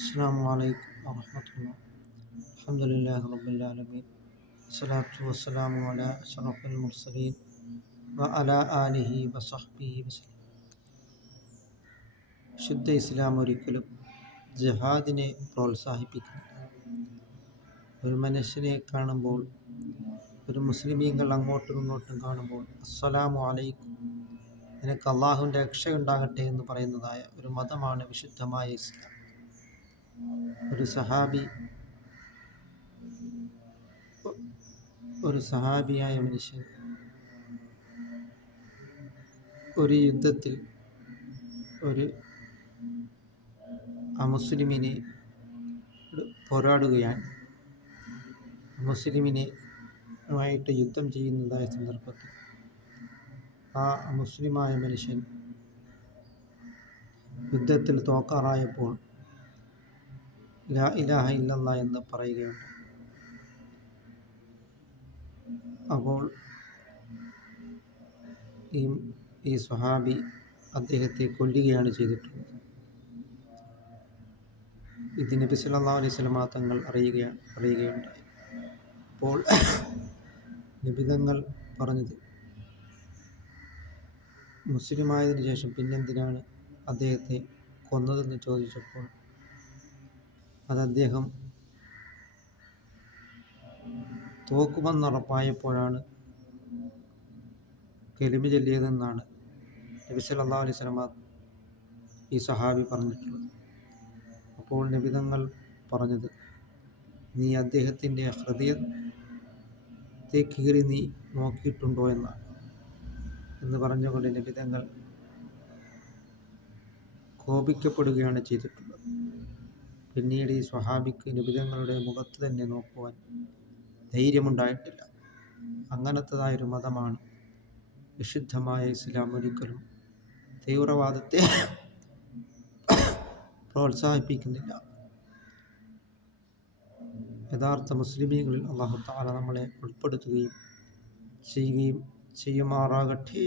അസ്സലാമു അലൈക്കും വറഹ്മത്തുള്ളാഹി. അൽഹംദുലില്ലാഹി റബ്ബിൽ ആലമീൻ. വസ്സലാത്തു വസ്സലാമു അലാ അഷ്റഫിൽ മുർസലീൻ വഅലാ ആലിഹി വസഹ്ബിഹി വസല്ലം. ശുദ്ധ ഇസ്ലാം ഒരിക്കലും ജിഹാദിനെ പ്രോത്സാഹിപ്പിക്കുന്നില്ല. ഒരു മനുഷ്യനെ കാണുമ്പോൾ, ഒരു മുസ്ലിമീങ്ങൾ അങ്ങോട്ടും ഇങ്ങോട്ടും കാണുമ്പോൾ അസ്സലാമു അലൈക്കും, നിനക്ക് അള്ളാഹുവിൻ്റെ രക്ഷയുണ്ടാകട്ടെ എന്ന് പറയുന്നതായ ഒരു മതമാണ് വിശുദ്ധമായ ഇസ്ലാം. ഒരു സഹാബിയായ മനുഷ്യൻ ഒരു യുദ്ധത്തിൽ ഒരു അമുസ്ലിമിനെ പോരാടുകയാണ്. മുസ്ലിമിനുമായിട്ട് യുദ്ധം ചെയ്യുന്നതായ സന്ദർഭത്തിൽ ആ മുസ്ലിമായ മനുഷ്യൻ യുദ്ധത്തിൽ തോക്കാറായപ്പോൾ ലാ ഇലാഹ ഇല്ലല്ലാഹ് എന്ന് പറയുകയുണ്ട്. അപ്പോൾ ഈ സ്വഹാബി അദ്ദേഹത്തെ കൊല്ലുകയാണ് ചെയ്തിട്ടുള്ളത്. ഇത് നബി സല്ലല്ലാഹു അലൈഹി വസല്ലം തങ്ങൾ അറിയുകയുണ്ടായി. അപ്പോൾ നബി തങ്ങൾ പറഞ്ഞത്, മുസ്ലിമായതിനു ശേഷം പിന്നെന്തിനാണ് അദ്ദേഹത്തെ കൊന്നതെന്ന് ചോദിച്ചപ്പോൾ അത് അദ്ദേഹം തോക്കുമെന്നുറപ്പായപ്പോഴാണ് കലിമ ചൊല്ലിയതെന്നാണ് നബി സല്ലല്ലാഹു അലൈഹി വസല്ലം ഈ സഹാബി പറഞ്ഞിട്ടുള്ളത്. അപ്പോൾ നബി തങ്ങൾ പറഞ്ഞത്, നീ അദ്ദേഹത്തിൻ്റെ ഹൃദയത്തെ കീറി നീ നോക്കിയിട്ടുണ്ടോ എന്ന് പറഞ്ഞുകൊണ്ട് നബി തങ്ങൾ കോപിക്കപ്പെടുകയാണ് ചെയ്തിട്ടുള്ളത്. പിന്നീട് ഈ സ്വഹാബിക്ക് നബി തങ്ങളുടെ മുഖത്ത് തന്നെ നോക്കുവാൻ ധൈര്യമുണ്ടായിട്ടില്ല. അങ്ങനത്തതായൊരു മതമാണ് വിശുദ്ധമായ ഇസ്ലാം. ഒരിക്കലും തീവ്രവാദത്തെ പ്രോത്സാഹിപ്പിക്കുന്നില്ല. യഥാർത്ഥ മുസ്ലിമീങ്ങളിൽ അല്ലാഹു തആല നമ്മളെ ഉൾപ്പെടുത്തുകയും ചെയ്യുമാറാകട്ടെ.